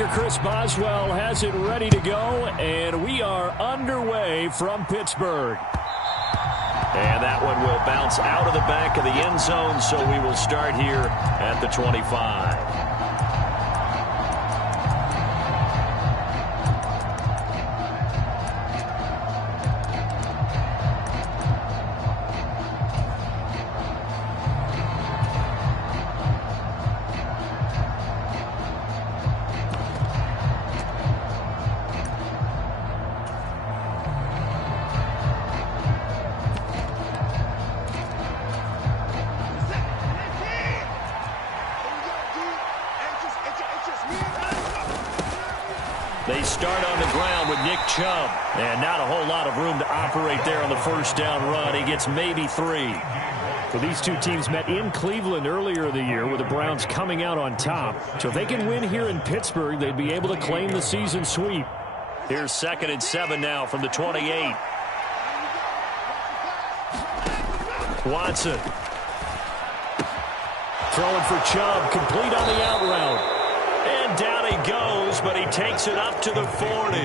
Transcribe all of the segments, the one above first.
playmaker Chris Boswell has it ready to go, and we are underway from Pittsburgh. And that one will bounce out of the back of the end zone, so we will start here at the 25. They start on the ground with Nick Chubb. And not a whole lot of room to operate there on the first down run. He gets maybe 3. Well, these two teams met in Cleveland earlier in the year with the Browns coming out on top. So if they can win here in Pittsburgh, they'd be able to claim the season sweep. Here's 2nd and 7 now from the 28. Watson. Throwing for Chubb, complete on the out route. And down he goes, but he takes it up to the 40.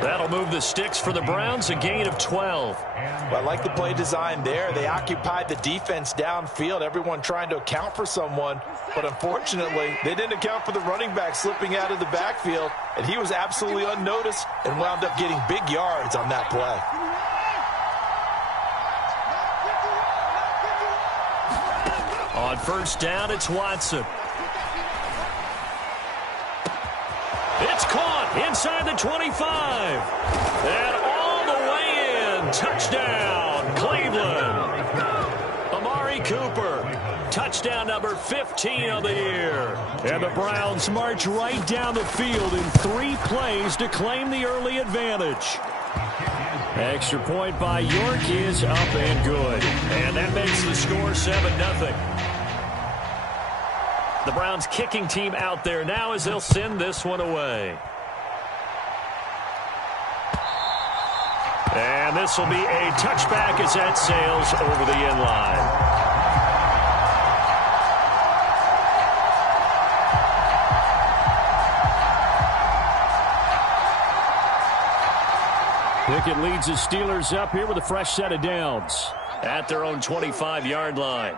That'll move the sticks for the Browns, a gain of 12. Well, I like the play design there. They occupied the defense downfield, everyone trying to account for someone. But unfortunately, they didn't account for the running back slipping out of the backfield, and he was absolutely unnoticed and wound up getting big yards on that play. On first down, it's Watson. It's caught inside the 25. And all the way in. Touchdown, Cleveland. Amari Cooper. Touchdown number 15 of the year. And the Browns march right down the field in 3 plays to claim the early advantage. Extra point by York is up and good. And that makes the score 7-0. The Browns kicking team out there now as they'll send this one away. And this will be a touchback as that sails over the end line. Pickett leads the Steelers up here with a fresh set of downs. At their own 25-yard line.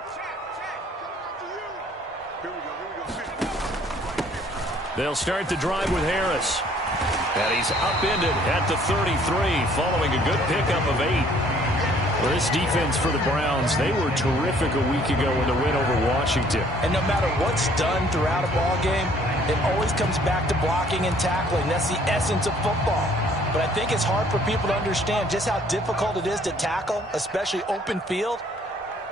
They'll start the drive with Harris. And he's upended at the 33, following a good pickup of 8. Well, this defense for the Browns, they were terrific a week ago in the win over Washington. And no matter what's done throughout a ball game, it always comes back to blocking and tackling. That's the essence of football. But I think it's hard for people to understand just how difficult it is to tackle, especially open field.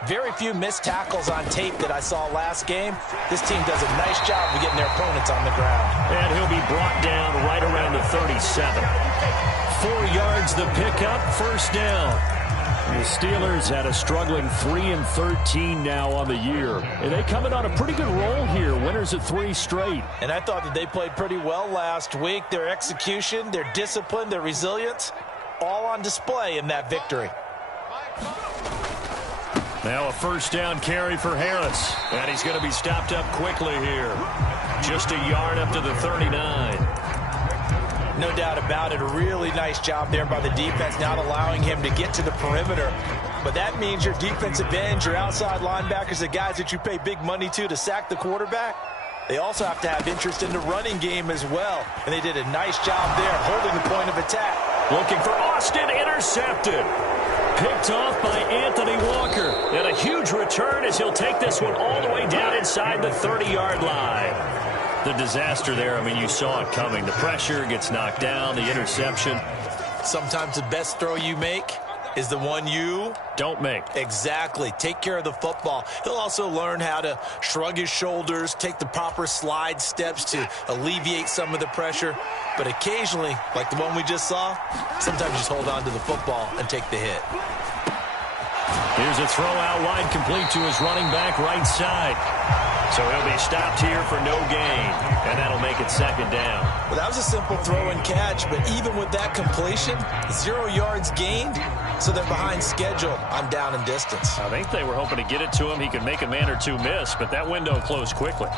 Very few missed tackles on tape that I saw last game. This team does a nice job of getting their opponents on the ground. And he'll be brought down right around the 37. 4 yards the pickup, first down. The Steelers had a struggling 3-13 now on the year. And they come in on a pretty good roll here, winners of 3 straight. And I thought that they played pretty well last week. Their execution, their discipline, their resilience, all on display in that victory. Now a first down carry for Harris. And he's going to be stopped up quickly here. Just a yard up to the 39. No doubt about it. A really nice job there by the defense, not allowing him to get to the perimeter. But that means your defensive ends, your outside linebackers, the guys that you pay big money to sack the quarterback, they also have to have interest in the running game as well. And they did a nice job there, holding the point of attack. Looking for Austin, intercepted. Picked off by Anthony Walker. And a huge return as he'll take this one all the way down inside the 30-yard line. The disaster there, I mean, you saw it coming. The pressure gets knocked down, the interception. Sometimes the best throw you make is the one you don't make. Exactly. Take care of the football. He'll also learn how to shrug his shoulders, take the proper slide steps to alleviate some of the pressure. But occasionally, like the one we just saw, sometimes just hold on to the football and take the hit. Here's a throw out wide, complete to his running back right side. So he'll be stopped here for no gain, and that'll make it second down. Well, that was a simple throw and catch, but even with that completion, 0 yards gained, so they're behind schedule on down and distance. I think they were hoping to get it to him. He could make a man or two miss, but that window closed quickly.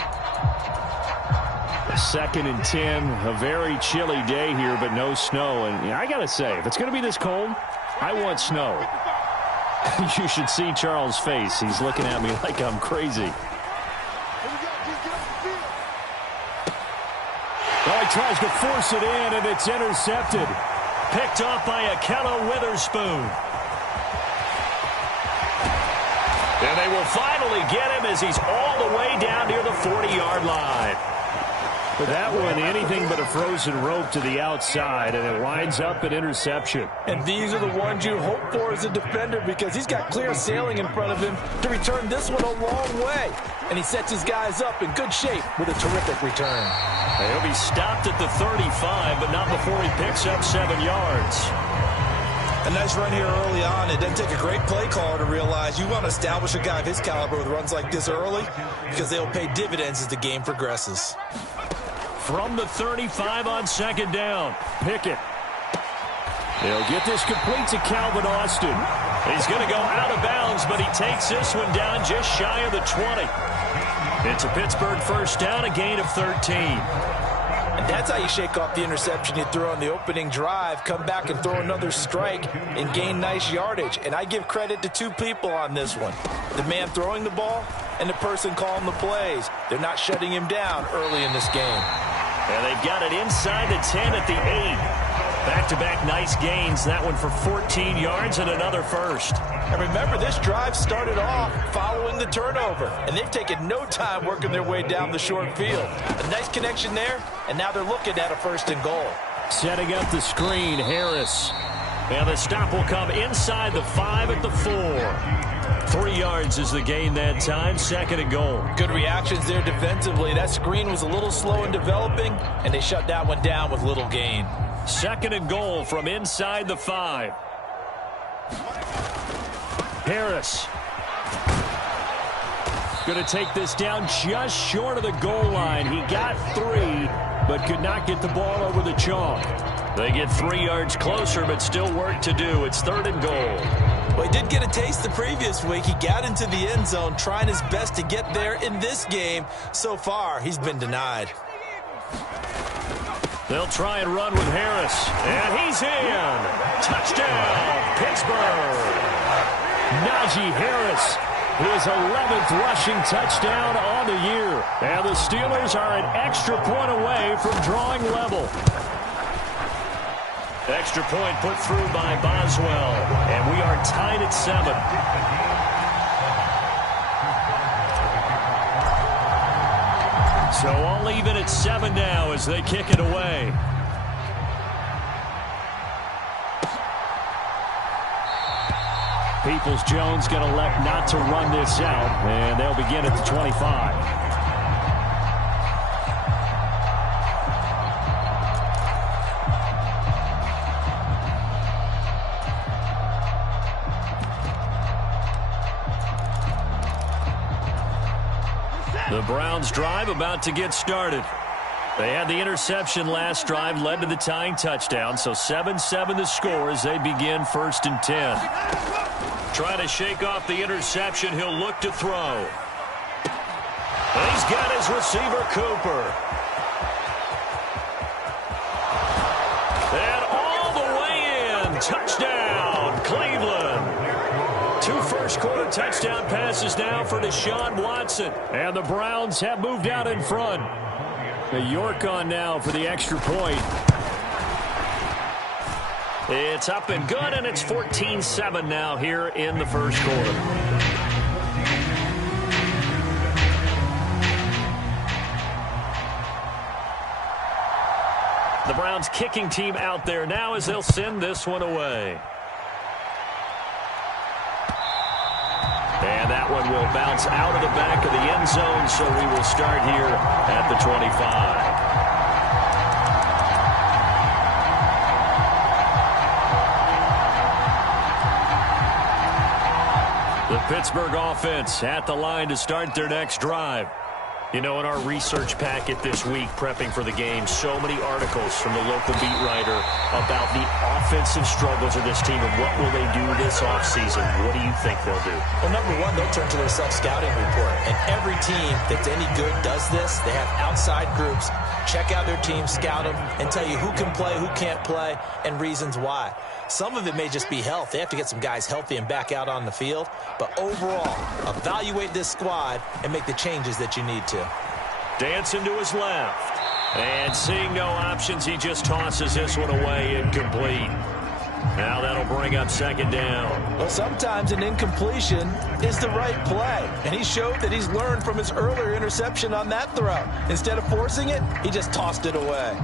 2nd and 10, a very chilly day here, but no snow. And I got to say, if it's going to be this cold, I want snow. You should see Charles' face. He's looking at me like I'm crazy. Well, he tries to force it in, and it's intercepted. Picked off by Ahkello Witherspoon. And they will finally get him as he's all the way down near the 40-yard line. That one, anything but a frozen rope to the outside, and it winds up an interception. And these are the ones you hope for as a defender, because he's got clear sailing in front of him to return this one a long way. And he sets his guys up in good shape with a terrific return. He'll be stopped at the 35, but not before he picks up 7 yards. A nice run here early on. It doesn't take a great play caller to realize you want to establish a guy of his caliber with runs like this early, because they'll pay dividends as the game progresses. From the 35 on 2nd down, Pickett. They'll get this complete to Calvin Austin. He's going to go out of bounds, but he takes this one down just shy of the 20. It's a Pittsburgh first down, a gain of 13. And that's how you shake off the interception you throw on the opening drive, come back and throw another strike and gain nice yardage. And I give credit to two people on this one. The man throwing the ball and the person calling the plays. They're not shutting him down early in this game. And they've got it inside the 10 at the 8. Back-to-back nice gains. That one for 14 yards and another first. And remember, this drive started off following the turnover, and they've taken no time working their way down the short field. A nice connection there, and now they're looking at a 1st and goal. Setting up the screen, Harris. And the stop will come inside the 5 at the 4. 3 yards is the gain that time, 2nd and goal. Good reactions there defensively. That screen was a little slow in developing, and they shut that one down with little gain. 2nd and goal from inside the 5. Harris. Going to take this down just short of the goal line. He got 3, but could not get the ball over the chalk. They get 3 yards closer, but still work to do. It's 3rd and goal. Well, he did get a taste the previous week. He got into the end zone, trying his best to get there in this game. So far, he's been denied. They'll try and run with Harris. And he's in. Touchdown, Pittsburgh. Najee Harris, his 11th rushing touchdown on the year. And the Steelers are an extra point away from drawing level. Extra point put through by Boswell. And we are tied at 7. So all even at 7 now as they kick it away. Peoples-Jones going to elect not to run this out, and they'll begin at the 25. The Browns drive about to get started. They had the interception last drive, led to the tying touchdown, so 7-7 the score as they begin 1st and 10. Trying to shake off the interception, he'll look to throw. And he's got his receiver, Cooper. And all the way in, touchdown, Cleveland. 2 first-quarter touchdown passes now for Deshaun Watson. And the Browns have moved out in front. The York on now for the extra point. It's up and good, and it's 14-7 now here in the first quarter. The Browns kicking team out there now as they'll send this one away. And that one will bounce out of the back of the end zone, so we will start here at the 25. The Pittsburgh offense at the line to start their next drive. You know, in our research packet this week, prepping for the game, so many articles from the local beat writer about the offensive struggles of this team and what will they do this offseason. What do you think they'll do? Well, number one, they'll turn to their self-scouting report. And every team that's any good does this. They have outside groups. Check out their team, scout them, and tell you who can play, who can't play, and reasons why. Some of it may just be health. They have to get some guys healthy and back out on the field. But overall, evaluate this squad and make the changes that you need to. Dancing to his left. And seeing no options, he just tosses this one away, incomplete. Now that'll bring up second down. Well, sometimes an incompletion is the right play. And he showed that he's learned from his earlier interception on that throw. Instead of forcing it, he just tossed it away.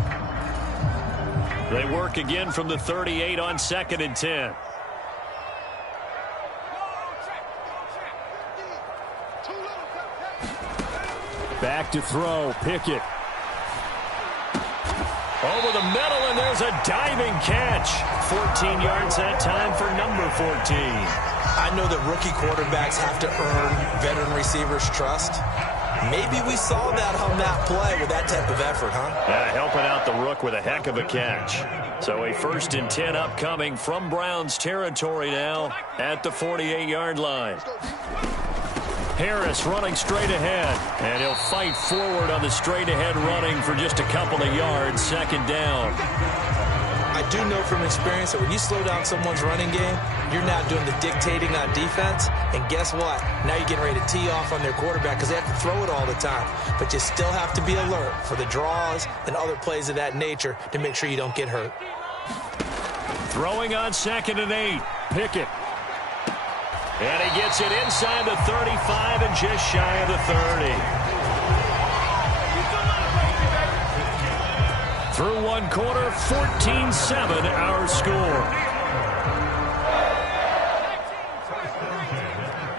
They work again from the 38 on 2nd and 10. Back to throw. Pickett. Over the middle, and there's a diving catch. 14 yards that time for number 14. I know that rookie quarterbacks have to earn veteran receivers' trust. Maybe we saw that on that play with that type of effort, huh? Yeah, helping out the rook with a heck of a catch. So a 1st and 10 upcoming from Browns territory now at the 48-yard line. Harris running straight ahead, and he'll fight forward on the straight-ahead running for just a couple of yards, 2nd down. I do know from experience that when you slow down someone's running game, you're now doing the dictating on defense, and guess what? Now you're getting ready to tee off on their quarterback because they have to throw it all the time. But you still have to be alert for the draws and other plays of that nature to make sure you don't get hurt. Throwing on 2nd and 8, Pickett. And he gets it inside the 35 and just shy of the 30. Through one quarter, 14-7 our score.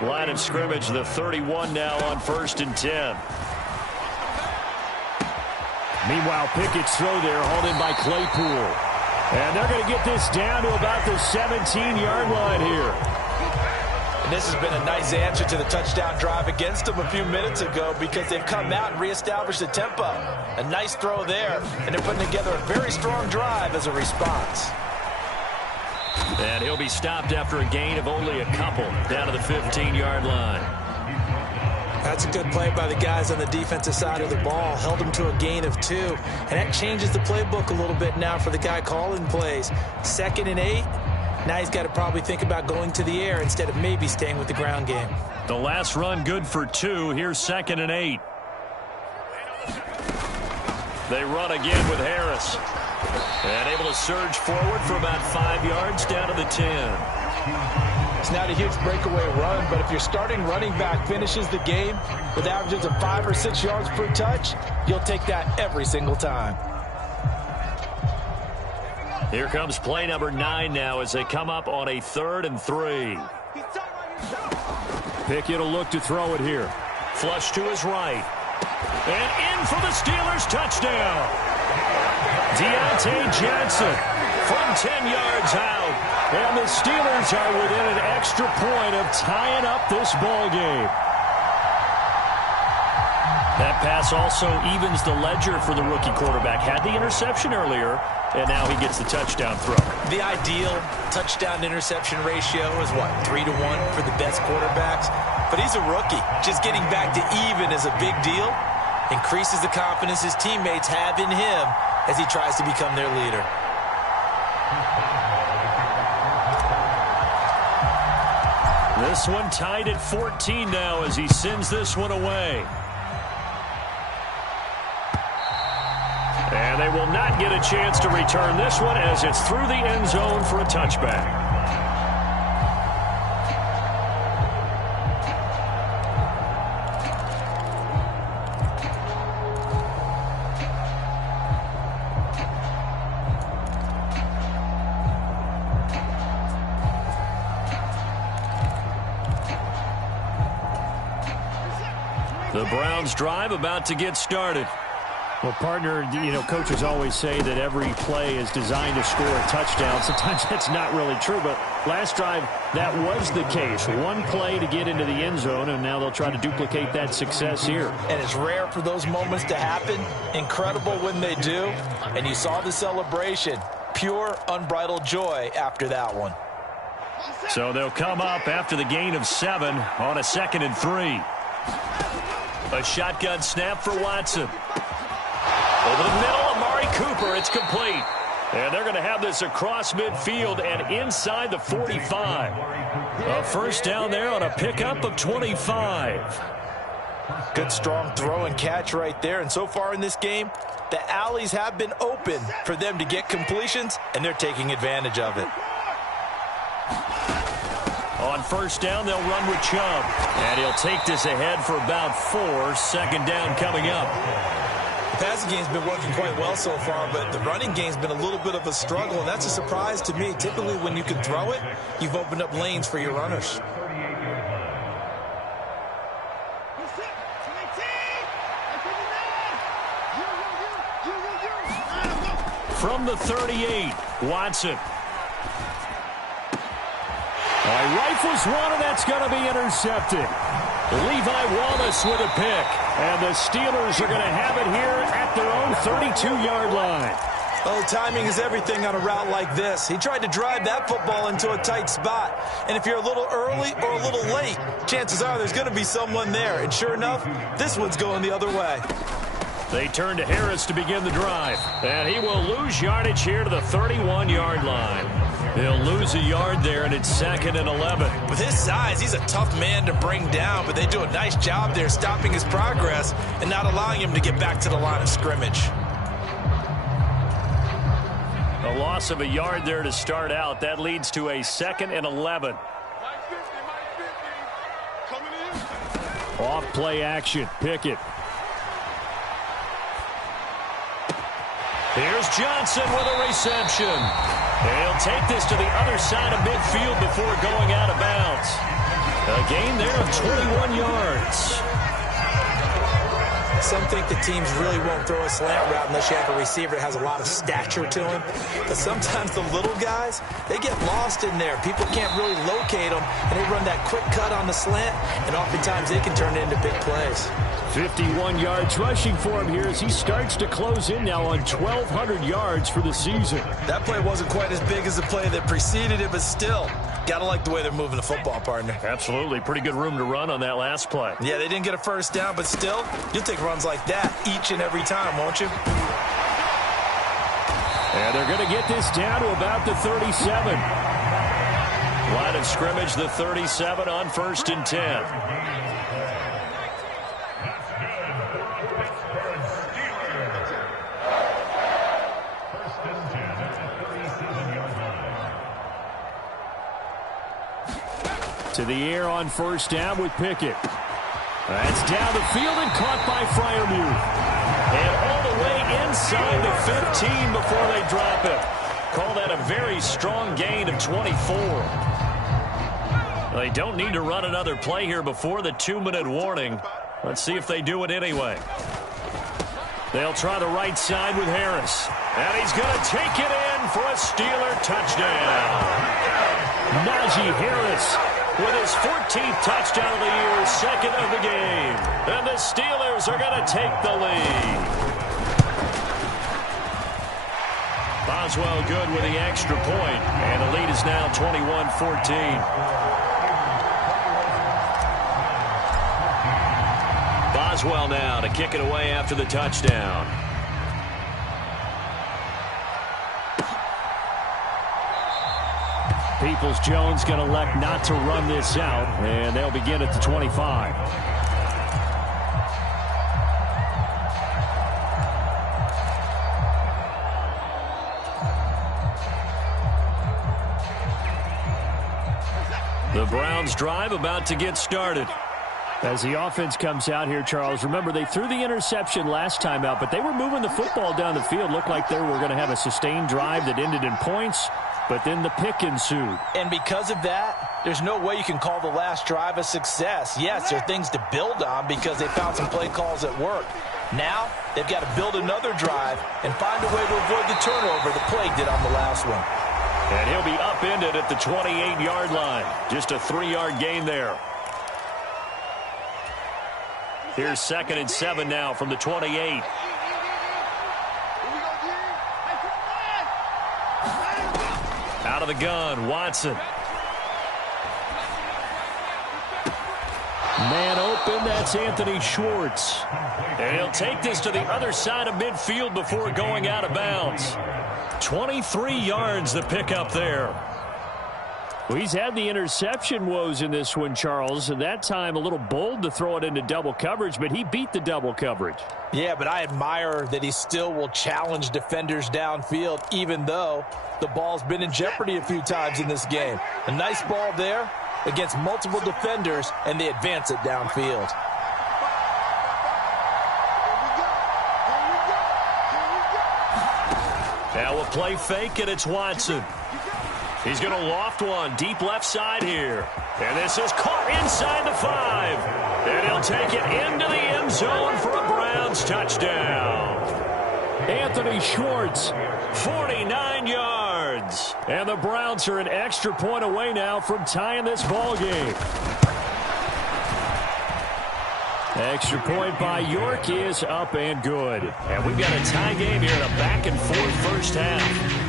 Line of scrimmage, the 31 now on 1st and 10. Meanwhile, Pickett's throw there hauled in by Claypool. And they're going to get this down to about the 17-yard line here. And this has been a nice answer to the touchdown drive against them a few minutes ago because they've come out and reestablished the tempo. A nice throw there, and they're putting together a very strong drive as a response. And he'll be stopped after a gain of only a couple down to the 15-yard line. That's a good play by the guys on the defensive side of the ball. Held them to a gain of 2. And that changes the playbook a little bit now for the guy calling plays. 2nd and 8. Now he's got to probably think about going to the air instead of maybe staying with the ground game. The last run good for 2. Here's 2nd and 8. They run again with Harris. And able to surge forward for about 5 yards down to the 10. It's not a huge breakaway run, but if your starting running back finishes the game with averages of 5 or 6 yards per touch, you'll take that every single time. Here comes play number 9 now as they come up on a 3rd and 3. Pickett will look to throw it here. Flush to his right. And in for the Steelers touchdown. Deontay Johnson from 10 yards out. And the Steelers are within an extra point of tying up this ball game. That pass also evens the ledger for the rookie quarterback. Had the interception earlier, and now he gets the touchdown throw. The ideal touchdown-interception ratio is, what, 3 to 1 for the best quarterbacks? But he's a rookie. Just getting back to even is a big deal. Increases the confidence his teammates have in him as he tries to become their leader. This one tied at 14 now as he sends this one away. And they will not get a chance to return this one as it's through the end zone for a touchback. The Browns drive about to get started. Well, partner, coaches always say that every play is designed to score a touchdown. Sometimes that's not really true, but last drive, that was the case. One play to get into the end zone, and now they'll try to duplicate that success here. And it's rare for those moments to happen. Incredible when they do. And you saw the celebration. Pure, unbridled joy after that one. So they'll come up after the gain of 7 on a 2nd and 3. A shotgun snap for Watson. Over the middle, Amari Cooper, it's complete. And they're going to have this across midfield and inside the 45. A first down there on a pickup of 25. Good strong throw and catch right there. And so far in this game, the alleys have been open for them to get completions, and they're taking advantage of it. On first down, they'll run with Chubb. And he'll take this ahead for about 4. Second down coming up. The passing game's been working quite well so far, but the running game's been a little bit of a struggle, and that's a surprise to me. Typically, when you can throw it, you've opened up lanes for your runners. From the 38, Watson. Rifles one, and that's going to be intercepted. Levi Wallace with a pick. And the Steelers are going to have it here at their own 32-yard line. Oh, timing is everything on a route like this. He tried to drive that football into a tight spot. And if you're a little early or a little late, chances are there's going to be someone there. And sure enough, this one's going the other way. They turn to Harris to begin the drive. And he will lose yardage here to the 31-yard line. He'll lose a yard there, and it's 2nd and 11. With his size, he's a tough man to bring down, but they do a nice job there stopping his progress and not allowing him to get back to the line of scrimmage. A loss of a yard there to start out. That leads to a 2nd and 11. Off play action. Pickett. Here's Johnson with a reception. He'll take this to the other side of midfield before going out of bounds. A gain there of 21 yards. Some think the teams really won't throw a slant route unless you have a receiver that has a lot of stature to him. But sometimes the little guys, they get lost in there. People can't really locate them, and they run that quick cut on the slant, and oftentimes they can turn it into big plays. 51 yards rushing for him here as he starts to close in now on 1,200 yards for the season. That play wasn't quite as big as the play that preceded it, but still, gotta like the way they're moving the football, partner. Absolutely. Pretty good room to run on that last play. Yeah, they didn't get a first down, but still, you'll take runs like that each and every time, won't you? And they're going to get this down to about the 37. Line of scrimmage, the 37 on 1st and 10. To the air on first down with Pickett. That's down the field and caught by Freiermuth. And all the way inside the 15 before they drop it. Call that a very strong gain of 24. They don't need to run another play here before the 2-minute warning. Let's see if they do it anyway. They'll try the right side with Harris. And he's going to take it in for a Steeler touchdown. Najee Harris with his 14th touchdown of the year, 2nd of the game. And the Steelers are going to take the lead. Boswell good with the extra point, and the lead is now 21-14. Boswell now to kick it away after the touchdown. Peoples-Jones going to elect not to run this out, and they'll begin at the 25. The Browns drive about to get started. As the offense comes out here, Charles, remember they threw the interception last time out, but they were moving the football down the field. Looked like they were going to have a sustained drive that ended in points. But then the pick ensued. And because of that, there's no way you can call the last drive a success. Yes, there are things to build on because they found some play calls that work. Now, they've got to build another drive and find a way to avoid the turnover the play did on the last one. And he'll be upended at the 28-yard line. Just a 3-yard gain there. Here's 2nd and 7 now from the 28. Out of the gun, Watson. Man open, that's Anthony Schwartz. And he'll take this to the other side of midfield before going out of bounds. 23 yards the pickup there. Well, he's had the interception woes in this one, Charles, and that time a little bold to throw it into double coverage, but he beat the double coverage. Yeah, but I admire that he still will challenge defenders downfield, even though the ball's been in jeopardy a few times in this game. A nice ball there against multiple defenders, and they advance it downfield. Now a play fake, and it's Watson. He's going to loft one deep left side here. And this is caught inside the 5. And he'll take it into the end zone for a Browns touchdown. Anthony Schwartz, 49 yards. And the Browns are an extra point away now from tying this ball game. Extra point by York is up and good. And we've got a tie game here in a back-and-forth first half.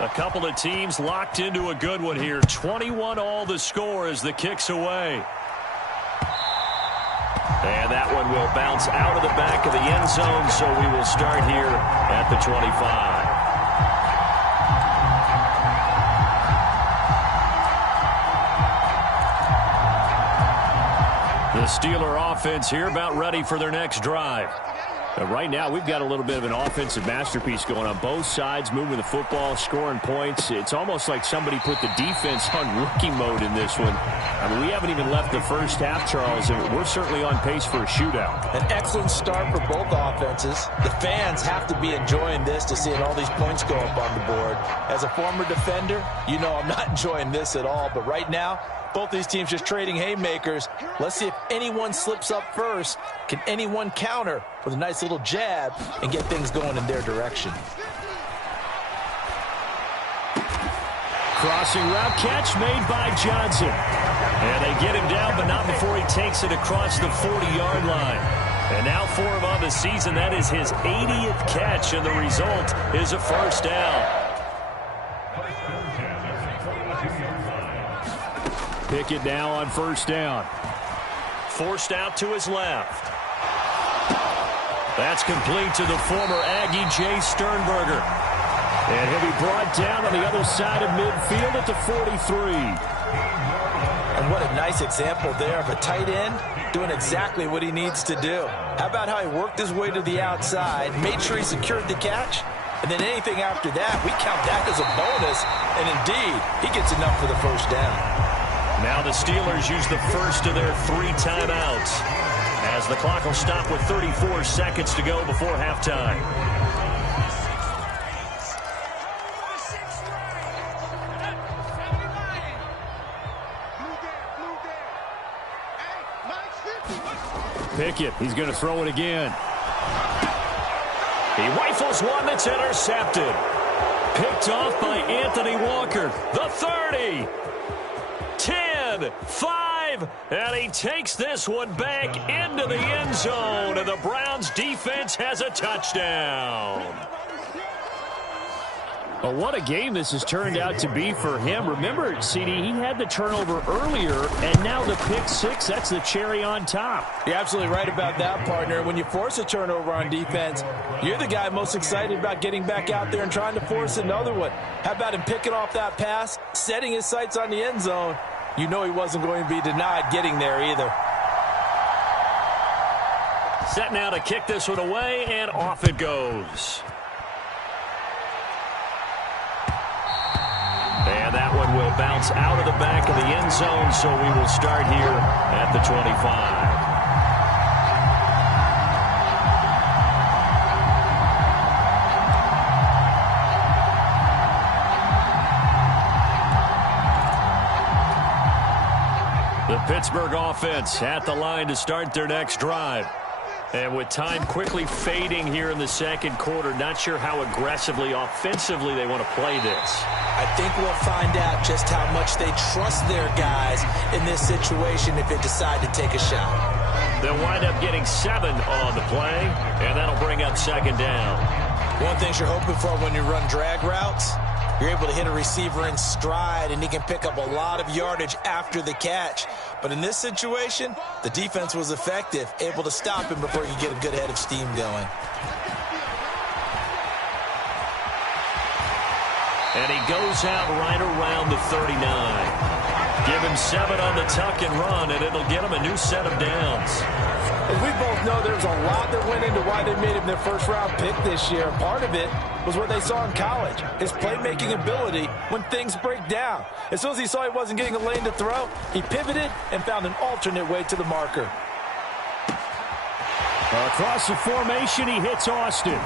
A couple of teams locked into a good one here. 21-all the score as the kick's away. And that one will bounce out of the back of the end zone, so we will start here at the 25. The Steeler offense here about ready for their next drive. Right now, we've got a little bit of an offensive masterpiece going on both sides, moving the football, scoring points. It's almost like somebody put the defense on rookie mode in this one. I mean, we haven't even left the first half, Charles, and we're certainly on pace for a shootout. An excellent start for both offenses. The fans have to be enjoying this to seeing all these points go up on the board. As a former defender, you know I'm not enjoying this at all, but right now, both these teams just trading haymakers. Let's see if anyone slips up first. Can anyone counter with a nice little jab and get things going in their direction? Crossing route catch made by Johnson. And they get him down, but not before he takes it across the 40-yard line. And now for him on the season, that is his 80th catch, and the result is a first down. Pickett now on first down. Forced out to his left. That's complete to the former Aggie, Jay Sternberger. And he'll be brought down on the other side of midfield at the 43. And what a nice example there of a tight end doing exactly what he needs to do. How about how he worked his way to the outside, made sure he secured the catch, and then anything after that, we count that as a bonus. And indeed, he gets enough for the first down. Now the Steelers use the first of their 3 timeouts as the clock will stop with 34 seconds to go before halftime. Pickett, he's going to throw it again. He rifles one that's intercepted. Picked off by Anthony Walker. The 30. 10, 5, and he takes this one back into the end zone, and the Browns defense has a touchdown. Well, what a game this has turned out to be for him. Remember, CD, he had the turnover earlier, and now the pick 6, that's the cherry on top. You're absolutely right about that, partner. When you force a turnover on defense, you're the guy most excited about getting back out there and trying to force another one. How about him picking off that pass, setting his sights on the end zone? You know he wasn't going to be denied getting there either. Set now to kick this one away, and off it goes. And that one will bounce out of the back of the end zone, so we will start here at the 25. The Pittsburgh offense at the line to start their next drive. And with time quickly fading here in the second quarter, not sure how aggressively, offensively they want to play this. I think we'll find out just how much they trust their guys in this situation if they decide to take a shot. They'll wind up getting 7 on the play, and that'll bring up second down. One thing you're hoping for when you run drag routes, you're able to hit a receiver in stride, and he can pick up a lot of yardage after the catch. But in this situation, the defense was effective, able to stop him before you get a good head of steam going. And he goes out right around the 39. Give him 7 on the tuck and run, and it'll get him a new set of downs. As we both know, there's a lot that went into why they made him their first-round pick this year. Part of it was what they saw in college, his playmaking ability when things break down. As soon as he saw he wasn't getting a lane to throw, he pivoted and found an alternate way to the marker. Across the formation, he hits Austin.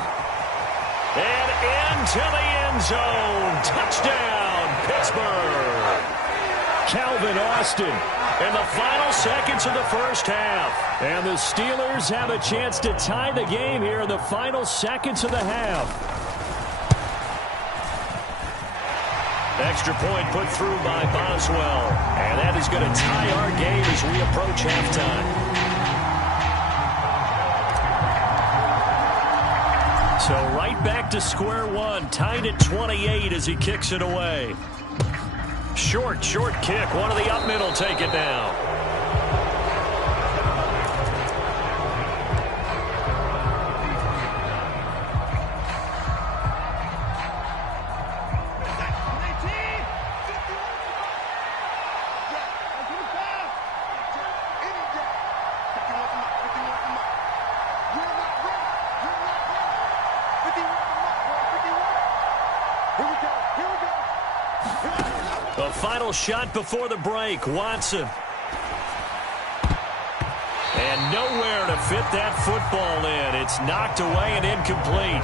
And into the end zone. Touchdown, Pittsburgh. Calvin Austin in the final seconds of the first half. And the Steelers have a chance to tie the game here in the final seconds of the half. Extra point put through by Boswell. And that is going to tie our game as we approach halftime. So right back to square one, tied at 28 as he kicks it away. Short kick. One of the up middle take it down. The final shot before the break, Watson. And nowhere to fit that football in. It's knocked away and incomplete.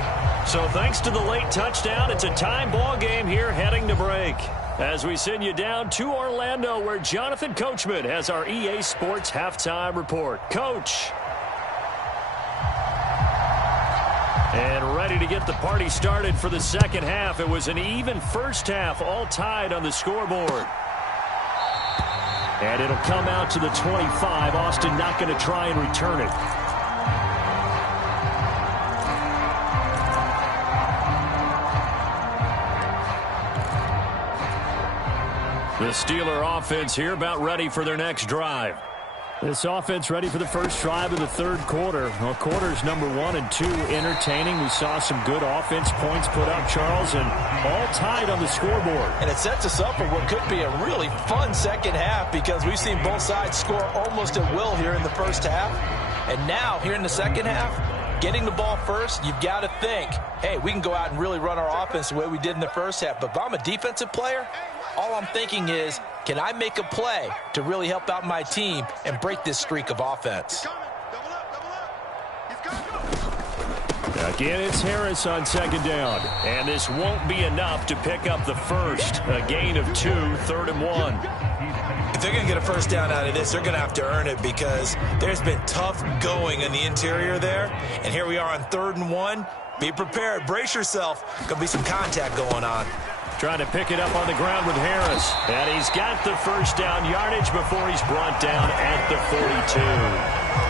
So thanks to the late touchdown, it's a tie ball game here heading to break. As we send you down to Orlando, where Jonathan Coachman has our EA Sports halftime report. Coach. And ready to get the party started for the second half. It was an even first half, all tied on the scoreboard. And it'll come out to the 25. Austin not going to try and return it. The Steeler offense here about ready for their next drive. This offense ready for the first drive of the third quarter. Well, quarters number 1 and 2 entertaining. We saw some good offense points put up, Charles, and all tied on the scoreboard. And it sets us up for what could be a really fun second half because we've seen both sides score almost at will here in the first half. And now, here in the second half, getting the ball first, you've got to think, hey, we can go out and really run our offense the way we did in the first half. But if I'm a defensive player, all I'm thinking is, can I make a play to really help out my team and break this streak of offense? Again, it's Harris on second down. And this won't be enough to pick up the first. A gain of 2, 3rd and 1. If they're going to get a first down out of this, they're going to have to earn it because there's been tough going in the interior there. And here we are on 3rd and 1. Be prepared. Brace yourself. Going to be some contact going on. Trying to pick it up on the ground with Harris. And he's got the first down yardage before he's brought down at the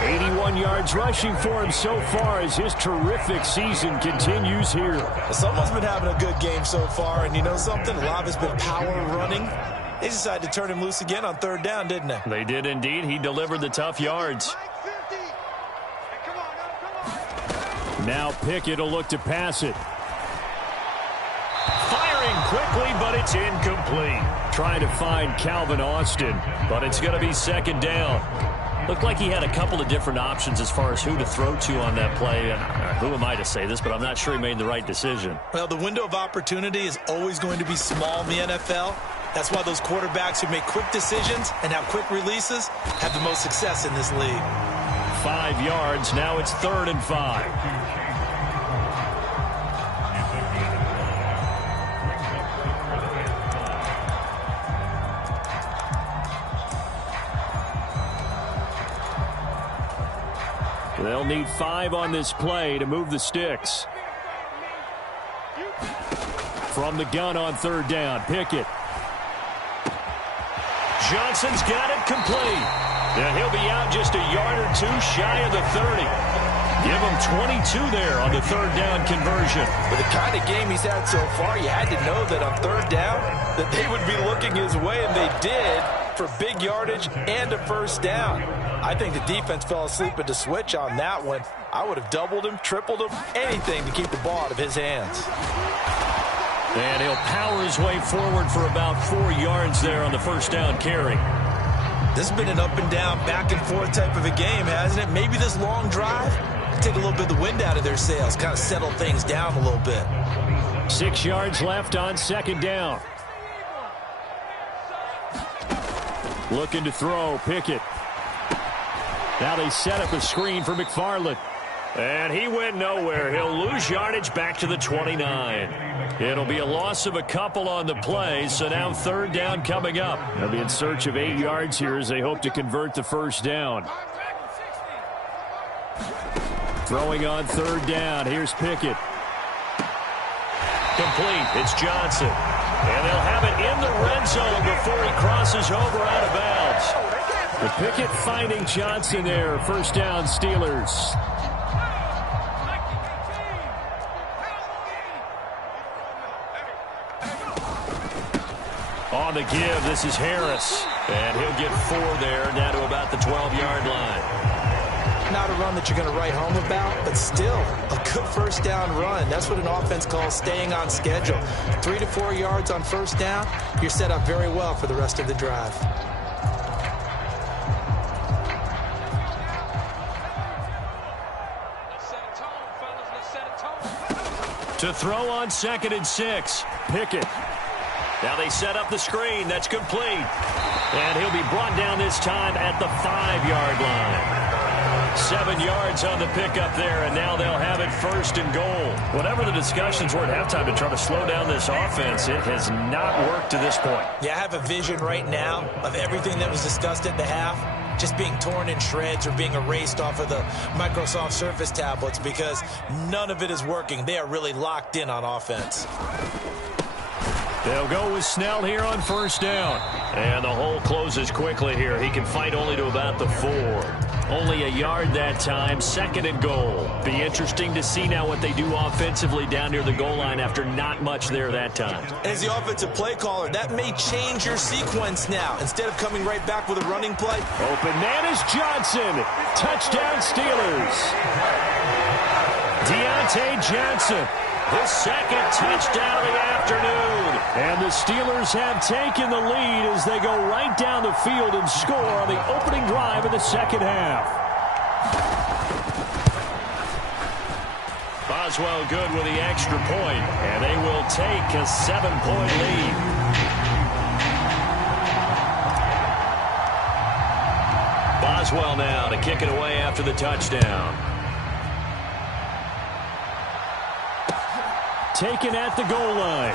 42. 81 yards rushing for him so far as his terrific season continues here. Someone's been having a good game so far, and you know something? A lot of it's been power running. They decided to turn him loose again on 3rd down, didn't they? They did indeed. He delivered the tough yards. Now Pickett will look to pass it. Firing quickly, but it's incomplete. Trying to find Calvin Austin, but it's going to be second down. Looked like he had a couple of different options as far as who to throw to on that play. Who am I to say this, but I'm not sure he made the right decision. Well, the window of opportunity is always going to be small in the NFL. That's why those quarterbacks who make quick decisions and have quick releases have the most success in this league. 5 yards. Now it's 3rd and 5. They'll need 5 on this play to move the sticks. From the gun on 3rd down, Pickett. Johnson's got it complete. And he'll be out just a yard or 2 shy of the 30. Give him 22 there on the 3rd down conversion. With the kind of game he's had so far, you had to know that on 3rd down that they would be looking his way, and they did, for big yardage and a 1st down. I think the defense fell asleep at the switch on that one. I would have doubled him, tripled him, anything to keep the ball out of his hands. And he'll power his way forward for about 4 yards there on the 1st down carry. This has been an up and down, back and forth type of a game, hasn't it? Maybe this long drive take a little bit of the wind out of their sails, kind of settle things down a little bit. 6 yards left on 2nd down. Looking to throw, Pickett. Now they set up a screen for McFarland. And he went nowhere. He'll lose yardage back to the 29. It'll be a loss of a couple on the play, so now 3rd down coming up. They'll be in search of 8 yards here as they hope to convert the 1st down. Throwing on 3rd down. Here's Pickett. Complete. It's Johnson. And they'll have it in the red zone before he crosses over out of bounds. The Pickett finding Johnson there. 1st down, Steelers. On the give, this is Harris. And he'll get 4 there, down to about the 12-yard line. Not a run that you're going to write home about, but still a good 1st down run. That's what an offense calls staying on schedule. 3 to 4 yards on 1st down, you're set up very well for the rest of the drive. To throw on 2nd and 6, Pickett. Now they set up the screen. That's complete. And he'll be brought down this time at the 5-yard line. 7 yards on the pickup there, and now they'll have it 1st and goal. Whatever the discussions were at halftime to try to slow down this offense, it has not worked to this point. Yeah, I have a vision right now of everything that was discussed at the half just being torn in shreds or being erased off of the Microsoft Surface tablets because none of it is working. They are really locked in on offense. They'll go with Snell here on 1st down. And the hole closes quickly here. He can fight only to about the 4. Only a yard that time, 2nd and goal. Be interesting to see now what they do offensively down near the goal line after not much there that time. As the offensive play caller, that may change your sequence now. Instead of coming right back with a running play. Open man is Johnson. Touchdown Steelers. Deontay Johnson. His 2nd touchdown of the afternoon. And the Steelers have taken the lead as they go right down the field and score on the opening drive of the 2nd half. Boswell good with the extra point, and they will take a 7-point lead. Boswell now to kick it away after the touchdown. Taken at the goal line.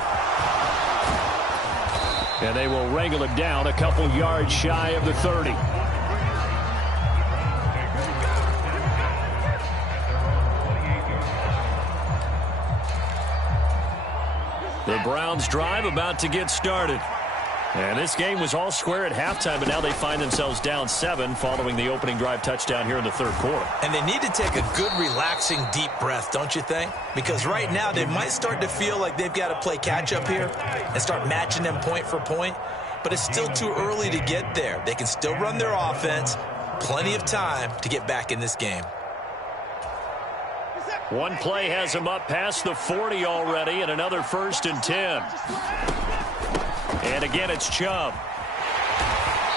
And they will wrangle him down a couple yards shy of the 30. The Browns drive about to get started. And this game was all square at halftime, but now they find themselves down 7 following the opening drive touchdown here in the 3rd quarter. And they need to take a good, relaxing, deep breath, don't you think? Because right now they might start to feel like they've got to play catch-up here and start matching them point for point. But it's still too early to get there. They can still run their offense. Plenty of time to get back in this game. One play has him up past the 40 already, and another 1st and 10. And again, it's Chubb.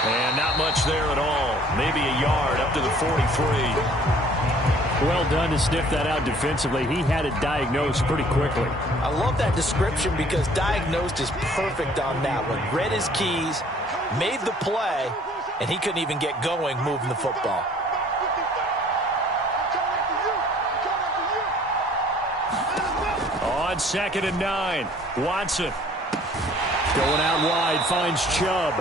And not much there at all. Maybe a yard up to the 43. Well done to sniff that out defensively. He had it diagnosed pretty quickly. I love that description because diagnosed is perfect on that one. Read his keys, made the play, and he couldn't even get going moving the football. On 2nd and 9, Watson. Going out wide, finds Chubb.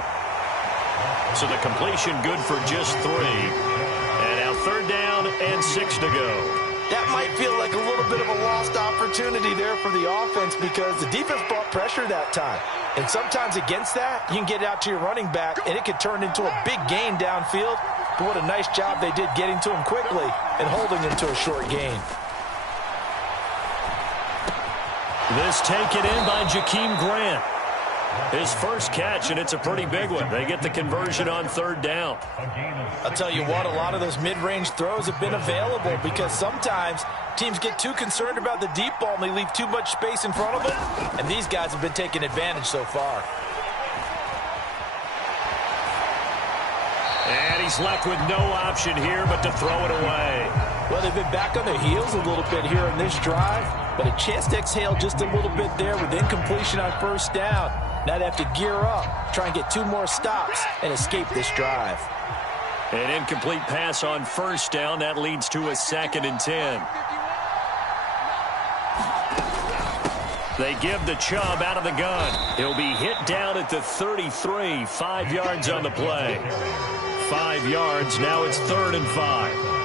So the completion good for just 3. And now 3rd down and 6 to go. That might feel like a little bit of a lost opportunity there for the offense because the defense brought pressure that time. And sometimes against that, you can get out to your running back, and it could turn into a big gain downfield. But what a nice job they did getting to him quickly and holding him to a short gain. This taken in by Jakeem Grant. His first catch, and it's a pretty big one. They get the conversion on 3rd down. I'll tell you what, a lot of those mid-range throws have been available because sometimes teams get too concerned about the deep ball and they leave too much space in front of them, and these guys have been taking advantage so far. And he's left with no option here but to throw it away. Well, they've been back on their heels a little bit here in this drive, but a chance to exhale just a little bit there with incompletion on 1st down. Now they have to gear up, try and get 2 more stops, and escape this drive. An incomplete pass on 1st down. That leads to a 2nd and 10. They give the Chubb out of the gun. He'll be hit down at the 33, 5 yards on the play. 5 yards, now it's 3rd and 5.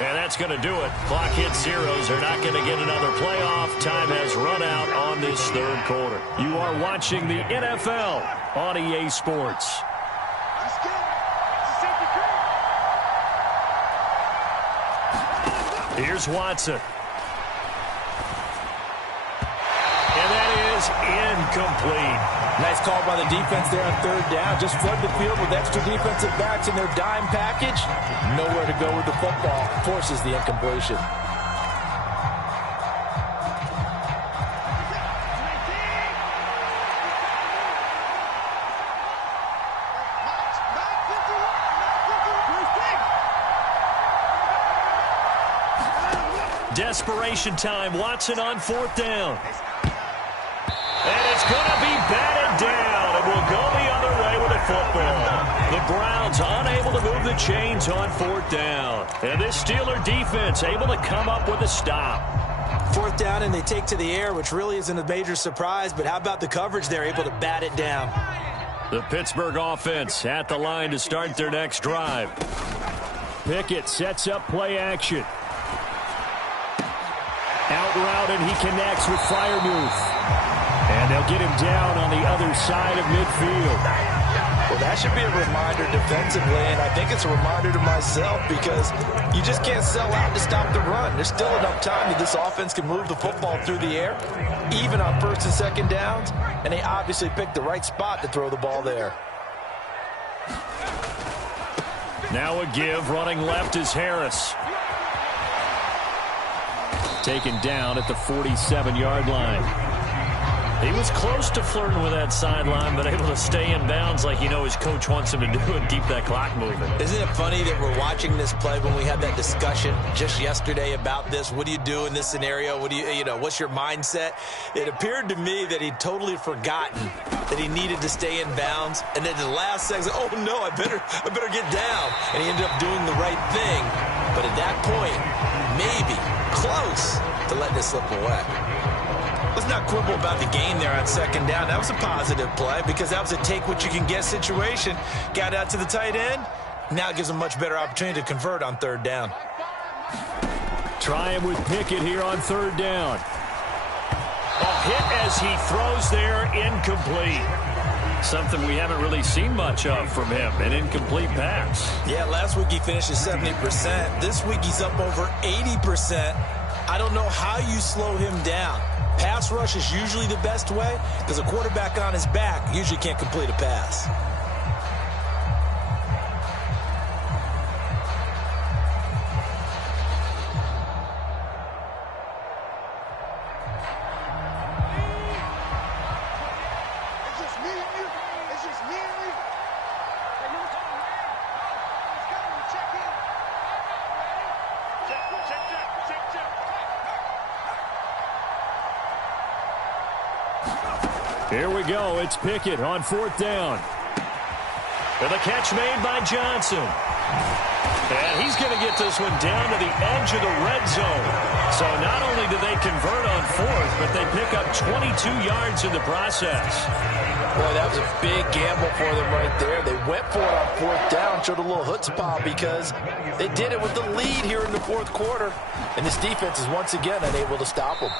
And that's going to do it. Clock hits zeros. They're not going to get another playoff. Time has run out on this 3rd quarter. You are watching the NFL on EA Sports. Here's Watson. And that is incomplete. Nice call by the defense there on 3rd down. Just flood the field with extra defensive backs in their dime package. Nowhere to go with the football. Forces the incompletion. Desperation time. Watson on 4th down. And it's going to be batted down. And will go the other way with the football. The Browns unable to move the chains on 4th down. And this Steeler defense able to come up with a stop. 4th down and they take to the air, which really isn't a major surprise. But how about the coverage there, able to bat it down? The Pittsburgh offense at the line to start their next drive. Pickett sets up play action. Out route, and he connects with Freiermuth. And they'll get him down on the other side of midfield. Well, that should be a reminder defensively, and I think it's a reminder to myself because you just can't sell out to stop the run. There's still enough time that this offense can move the football through the air, even on 1st and 2nd downs, and they obviously picked the right spot to throw the ball there. Now a give. Running left is Harris. Taken down at the 47-yard line. He was close to flirting with that sideline, but able to stay in bounds like his coach wants him to do and keep that clock moving. Isn't it funny that we're watching this play when we had that discussion just yesterday about this? What do you do in this scenario? What do what's your mindset? It appeared to me that he'd totally forgotten that he needed to stay in bounds, and then the last second, oh no, I better get down. And he ended up doing the right thing. But at that point, maybe close to letting it slip away. Let's not quibble about the gain there on 2nd down. That was a positive play because that was a take-what-you-can-get situation. Got out to the tight end. Now it gives them a much better opportunity to convert on 3rd down. Try him with Pickett here on 3rd down. A hit as he throws there, incomplete. Something we haven't really seen much of from him, an incomplete pass. Yeah, last week he finished at 70%. This week he's up over 80%. I don't know how you slow him down. Pass rush is usually the best way because a quarterback on his back usually can't complete a pass. Here we go. It's Pickett on 4th down. And the catch made by Johnson. And he's going to get this one down to the edge of the red zone. So not only do they convert on fourth, but they pick up 22 yards in the process. Boy, that was a big gamble for them right there. They went for it on fourth down, showed a little chutzpah because they did it with the lead here in the fourth quarter. And this defense is once again unable to stop them.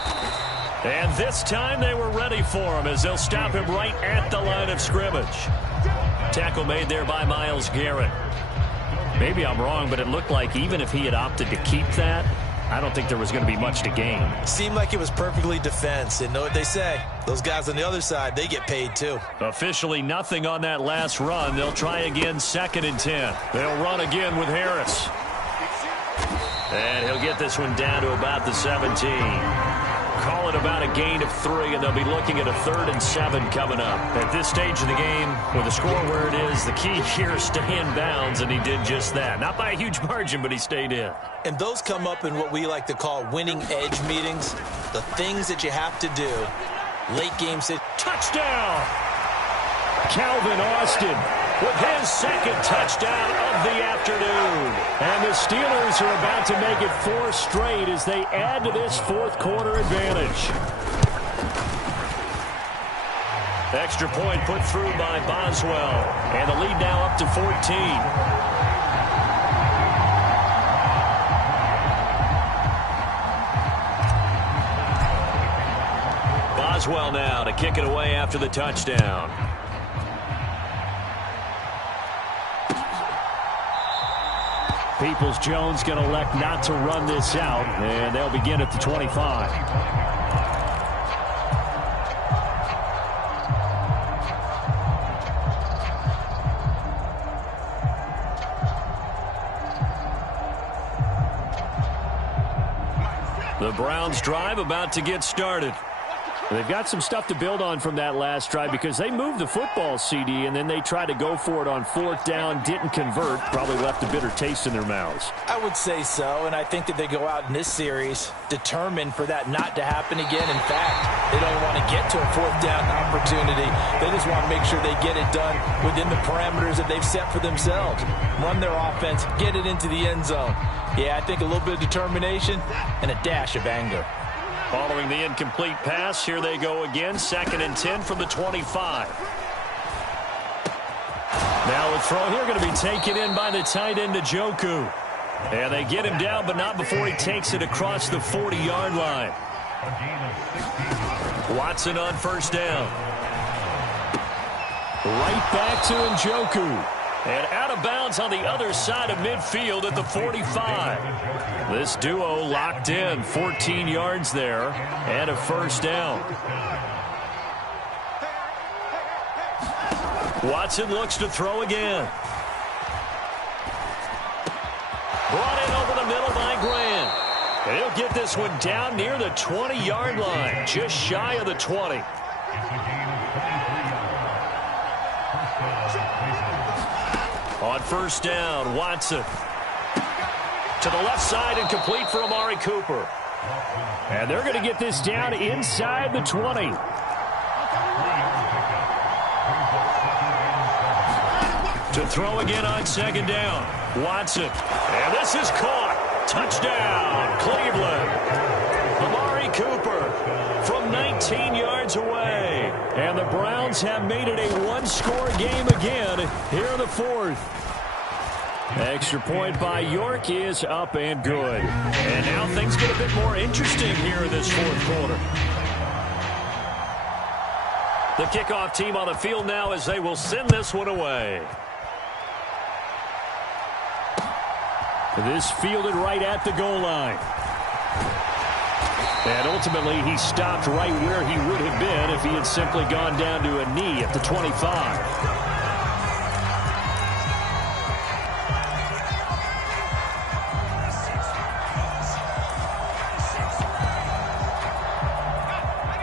And this time they were ready for him as they'll stop him right at the line of scrimmage. Tackle made there by Myles Garrett. Maybe I'm wrong, but it looked like even if he had opted to keep that, I don't think there was going to be much to gain. Seemed like it was perfectly defense. And know what they say? Those guys on the other side, they get paid too. Officially nothing on that last run. They'll try again 2nd and 10. They'll run again with Harris. And he'll get this one down to about the 17. Call it about a gain of 3, and they'll be looking at a 3rd and 7 coming up. At this stage of the game, with the score where it is, the key here is stay in bounds, and he did just that. Not by a huge margin, but he stayed in. And those come up in what we like to call winning edge meetings. The things that you have to do. Late game touchdown! Calvin Austin with his 2nd touchdown of the afternoon. And the Steelers are about to make it 4 straight as they add to this fourth quarter advantage. Extra point put through by Boswell. And the lead now up to 14. Boswell now to kick it away after the touchdown. Peoples-Jones going to elect not to run this out, and they'll begin at the 25. The Browns drive about to get started. They've got some stuff to build on from that last drive because they moved the football, CD, and then they tried to go for it on 4th down, didn't convert, probably left a bitter taste in their mouths. I would say so, and I think that they go out in this series determined for that not to happen again. In fact, they don't want to get to a 4th down opportunity. They just want to make sure they get it done within the parameters that they've set for themselves. Run their offense, get it into the end zone. Yeah, I think a little bit of determination and a dash of anger. Following the incomplete pass, here they go again. 2nd and 10 from the 25. Now a throw here going to be taken in by the tight end, Njoku. And they get him down, but not before he takes it across the 40-yard line. Watson on 1st down. Right back to Njoku. And out of bounds on the other side of midfield at the 45. This duo locked in, 14 yards there, and a 1st down. Watson looks to throw again. Brought in over the middle by Grant. And he'll get this one down near the 20-yard line, just shy of the 20. On 1st down, Watson. To the left side and complete for Amari Cooper. And they're going to get this down inside the 20. To throw again on 2nd down, Watson. And this is caught. Touchdown, Cleveland. Amari Cooper from 19 yards away. And the Browns have made it a 1-score game again here in the 4th. Extra point by York is up and good. And now things get a bit more interesting here in this 4th quarter. The kickoff team on the field now as they will send this one away. This fielded right at the goal line. And ultimately, he stopped right where he would have been if he had simply gone down to a knee at the 25.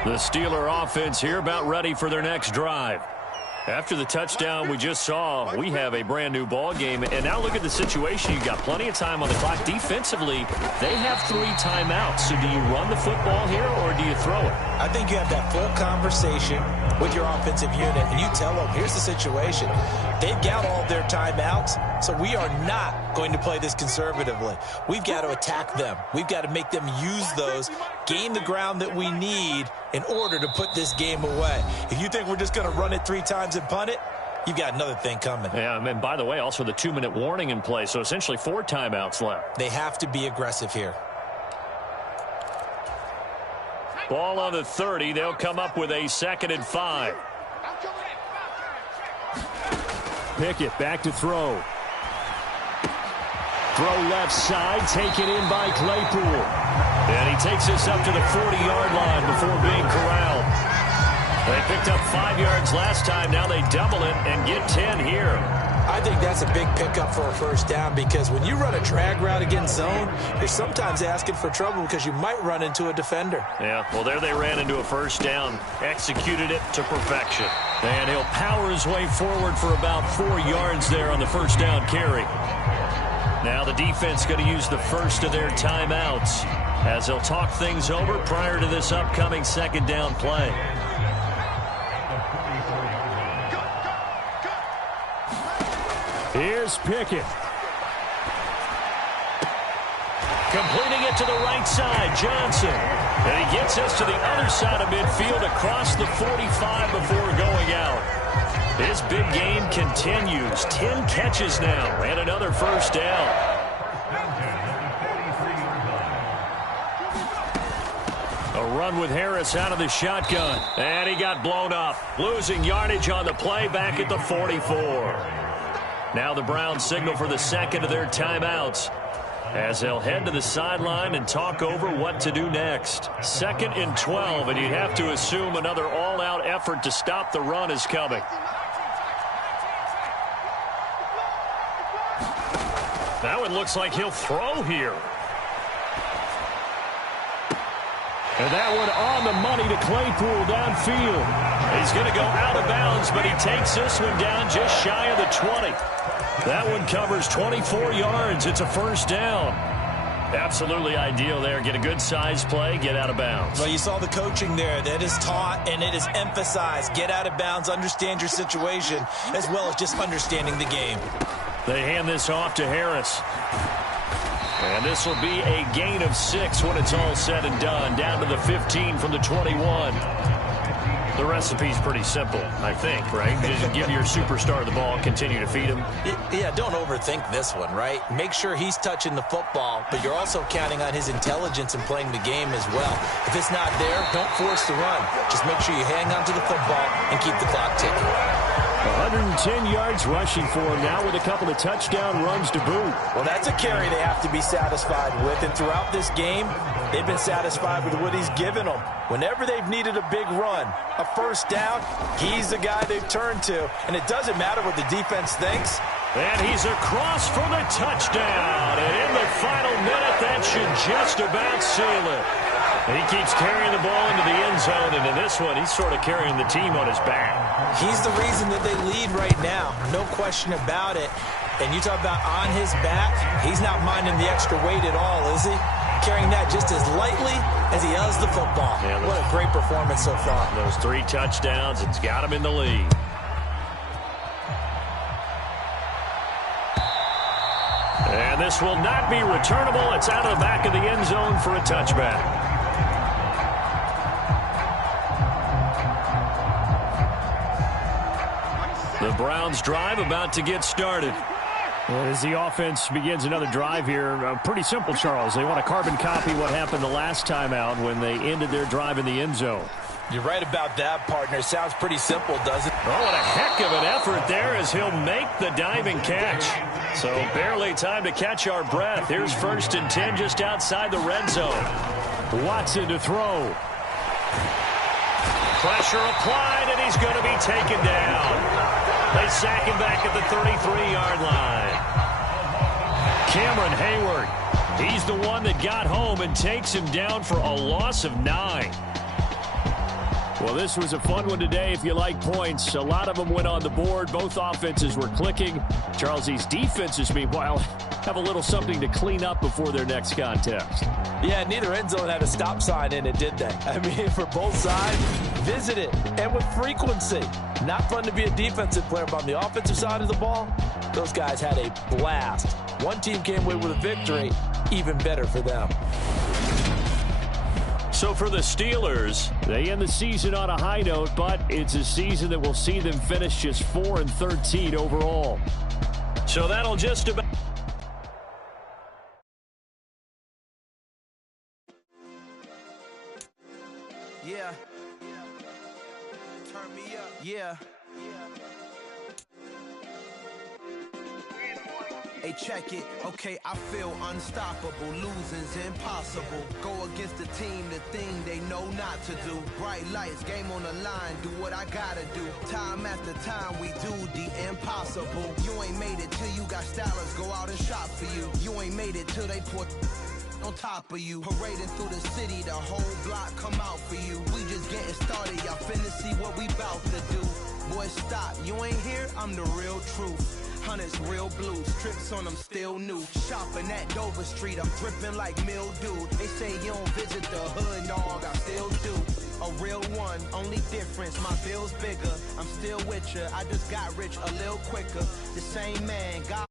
The Steeler offense here about ready for their next drive. After the touchdown we just saw, we have a brand new ball game. And now look at the situation. You've got plenty of time on the clock. Defensively, they have 3 timeouts. So do you run the football here or do you throw it? I think you have that full conversation with your offensive unit, and you tell them, here's the situation. They've got all of their timeouts. So we are not going to play this conservatively. We've got to attack them. We've got to make them use those, gain the ground that we need in order to put this game away. If you think we're just going to run it 3 times and punt it, you've got another thing coming. Yeah, and by the way, also the 2-minute warning in play, so essentially 4 timeouts left. They have to be aggressive here. Ball on the 30. They'll come up with a 2nd and 5. Pickett back to throw. Throw left side, taken in by Claypool. And he takes this up to the 40-yard line before being corralled. They picked up 5 yards last time. Now they double it and get 10 here. I think that's a big pickup for a first down because when you run a drag route against zone, you're sometimes asking for trouble because you might run into a defender. Yeah, well, there they ran into a first down, executed it to perfection. And he'll power his way forward for about 4 yards there on the first down carry. Now the defense going to use the first of their timeouts as they'll talk things over prior to this upcoming 2nd down play. Here's Pickett. Completing it to the right side, Johnson. And he gets us to the other side of midfield across the 45 before going out. His big game continues. 10 catches now and another first down. A run with Harris out of the shotgun. And he got blown up. Losing yardage on the play back at the 44. Now the Browns signal for the 2nd of their timeouts as they'll head to the sideline and talk over what to do next. 2nd and 12, and you'd have to assume another all-out effort to stop the run is coming. Now it looks like he'll throw here. And that one on the money to Claypool downfield. He's going to go out of bounds, but he takes this one down just shy of the 20. That one covers 24 yards. It's a first down. Absolutely ideal there. Get a good size play, get out of bounds. Well, you saw the coaching there. That is taught and it is emphasized. Get out of bounds, understand your situation, as well as just understanding the game. They hand this off to Harris. And this will be a gain of 6 when it's all said and done. Down to the 15 from the 21. The recipe's pretty simple, I think, right? Just give your superstar the ball and continue to feed him. Yeah, don't overthink this one, right? Make sure he's touching the football, but you're also counting on his intelligence in playing the game as well. If it's not there, don't force the run. Just make sure you hang on to the football and keep the clock ticking. 110 yards rushing for him now with a couple of touchdown runs to boot. Well, that's a carry they have to be satisfied with. And throughout this game, they've been satisfied with what he's given them. Whenever they've needed a big run, a first down, he's the guy they've turned to. And it doesn't matter what the defense thinks. And he's across for the touchdown. And in the final minute, that should just about seal it. And he keeps carrying the ball into the end zone. And in this one, he's sort of carrying the team on his back. He's the reason that they lead right now. No question about it. And you talk about on his back, he's not minding the extra weight at all, is he? Carrying that just as lightly as he does the football. Yeah, what a great performance so far. Those 3 touchdowns, it's got him in the lead. And this will not be returnable. It's out of the back of the end zone for a touchback. The Browns drive about to get started. Well, as the offense begins another drive here, pretty simple, Charles. They want to carbon copy what happened the last time out when they ended their drive in the end zone. You're right about that, partner. Sounds pretty simple, doesn't it? Oh, and a heck of an effort there as he'll make the diving catch. So barely time to catch our breath. Here's 1st and 10 just outside the red zone. Watson to throw. Pressure applied, and he's going to be taken down. They sack him back at the 33-yard line. Cameron Hayward, he's the one that got home and takes him down for a loss of 9. Well, this was a fun one today if you like points. A lot of them went on the board. Both offenses were clicking. Charles, these defenses, meanwhile, have a little something to clean up before their next contest. Yeah, neither end zone had a stop sign in it, did they? I mean, for both sides, visit it, and with frequency. Not fun to be a defensive player, but on the offensive side of the ball, those guys had a blast. One team came away with a victory, even better for them. So for the Steelers, they end the season on a high note, but it's a season that will see them finish just 4-13 overall. So that'll just about... Yeah. Turn me up. Yeah. Hey, check it. Okay, I feel unstoppable. Losing's impossible. Go against the team, the thing they know not to do. Bright lights, game on the line. Do what I gotta do. Time after time, we do the impossible. You ain't made it till you got stylers go out and shop for you. You ain't made it till they put on top of you. Parading through the city, the whole block come out for you. We just getting started, y'all finna see what we bout to do. Boy, stop, you ain't here, I'm the real truth. Hunters, real blues, trips on them still new. Shopping at Dover Street, I'm dripping like mildew. They say you don't visit the hood, dog, I still do. A real one, only difference, my bill's bigger. I'm still with ya, I just got rich a little quicker. The same man, God.